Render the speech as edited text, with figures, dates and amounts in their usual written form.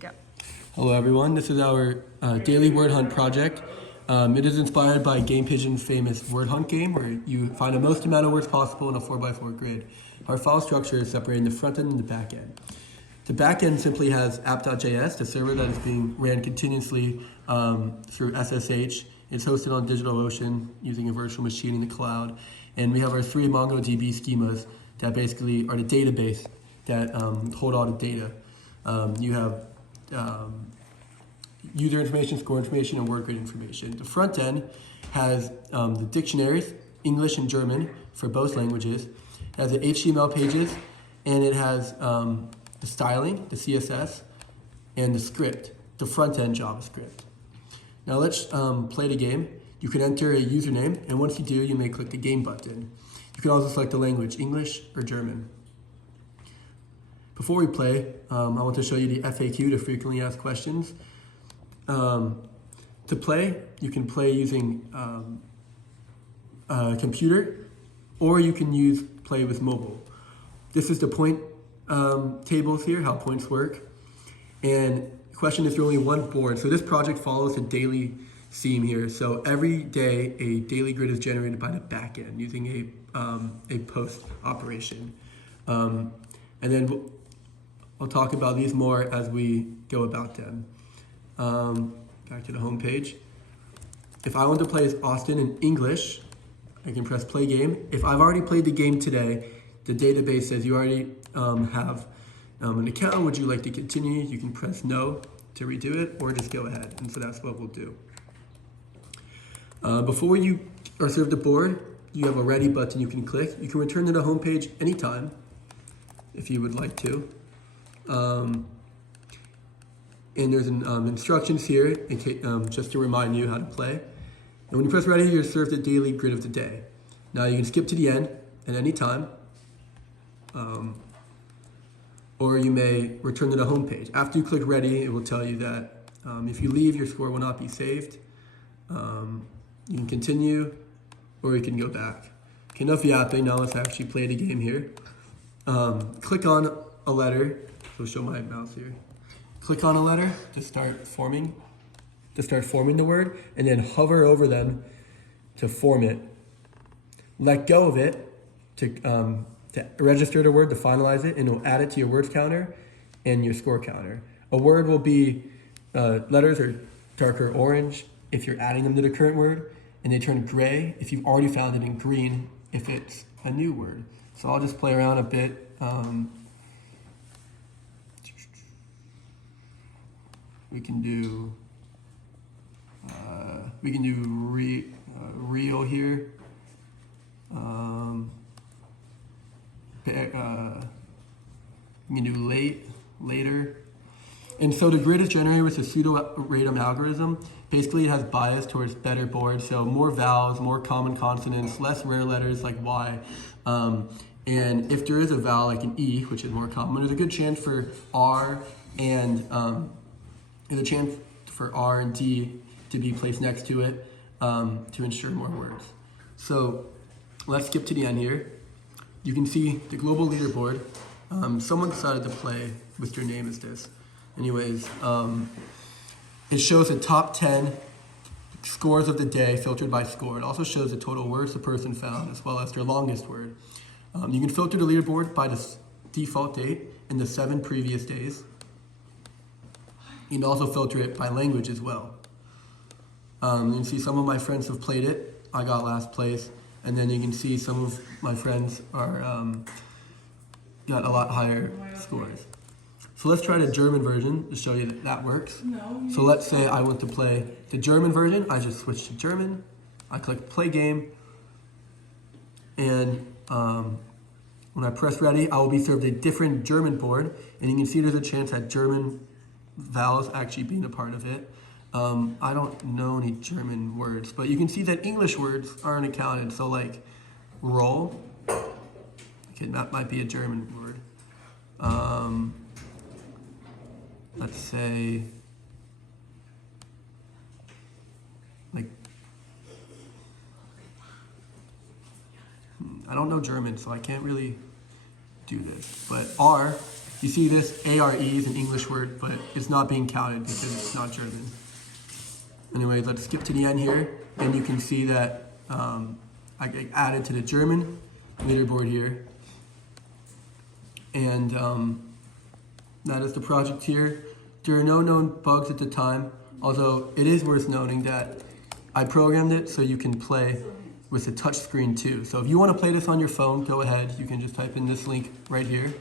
Go. Hello everyone, this is our daily word hunt project. It is inspired by Game Pigeon's famous word hunt game where you find the most amount of words possible in a 4x4 grid. Our file structure is separating the front end and the back end. The back end simply has app.js, the server that is being ran continuously through SSH. It's hosted on DigitalOcean using a virtual machine in the cloud. And we have our three MongoDB schemas that basically are the database that hold all the data. You have user information, score information, and word grid information. The front end has the dictionaries, English and German for both languages. It has the HTML pages, and it has the styling, the CSS, and the script, the front end JavaScript. Now let's play the game. You can enter a username, and once you do, you may click the game button. You can also select the language, English or German. Before we play, I want to show you the FAQ, the frequently asked questions. To play, you can play using a computer, or you can play with mobile. This is the point tables here, how points work. And the question is, there's only one board. So this project follows a daily theme here. So every day, a daily grid is generated by the backend using a post operation. And then I'll talk about these more as we go about them. Back to the home page. If I want to play as Austin in English, I can press play game. If I've already played the game today, the database says you already have an account. Would you like to continue? You can press no to redo it, or just go ahead. And so that's what we'll do. Before you are served a board, you have a ready button you can click. You can return to the home page anytime if you would like to. And there's instructions here in case, just to remind you how to play. And when you press ready, you're served a daily grid of the day. Now you can skip to the end at any time, or you may return to the home page. After you click ready, it will tell you that if you leave, your score will not be saved. You can continue, or you can go back. Okay, enough yapping. Now let's actually play the game here. Click on a letter. I'll show my mouse here. Click on a letter to start forming the word, and then hover over them to form it. Let go of it to register the word, to finalize it, and it'll add it to your words counter and your score counter. A word will be, letters are darker orange if you're adding them to the current word, and they turn gray if you've already found it, in green if it's a new word. So I'll just play around a bit. We can do real here. We can do later. And so the grid is generated with a pseudo-random algorithm. Basically, it has bias towards better boards, so more vowels, more common consonants, less rare letters like Y. And if there is a vowel like an E, which is more common, there's a good chance for R and there's a chance for R and D to be placed next to it to ensure more words. So let's skip to the end here. You can see the global leaderboard. Someone decided to play with your name as this. Anyways, it shows the top 10 scores of the day filtered by score. It also shows the total words the person found as well as their longest word. You can filter the leaderboard by the default date and the 7 previous days. You can also filter it by language as well. You can see some of my friends have played it. I got last place. And then you can see some of my friends are got a lot higher scores. So let's try the German version to show you that that works. So let's say I want to play the German version. I just switch to German. I click play game. And when I press ready, I will be served a different German board. And you can see there's a chance that German vowels actually being a part of it. I don't know any German words, but you can see that English words aren't accounted. So like roll, okay, that might be a German word. Let's say like, I don't know German, so I can't really do this, but R You see this ARE is an English word, but it's not being counted because it's not German. Anyway, let's skip to the end here, and you can see that I added to the German leaderboard here. And that is the project here. There are no known bugs at the time, although it is worth noting that I programmed it so you can play with a touch screen too. So if you want to play this on your phone, go ahead. You can just type in this link right here.